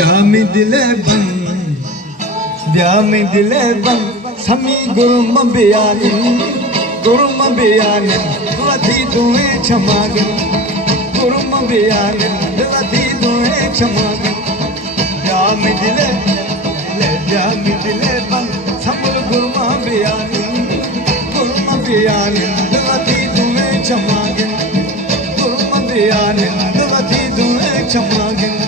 ब्यामी दिले बन ब्यामी दिले बन समी गुरुम बयानी वधी दुए छमागन गुरुम बयानी वधी दुए छमागन ब्यामी दिले बन समल गुरुमा बयानी वधी दुए छमागन गुरुम बयानी वधी दुए छमागन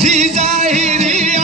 जी ज़ाहिरी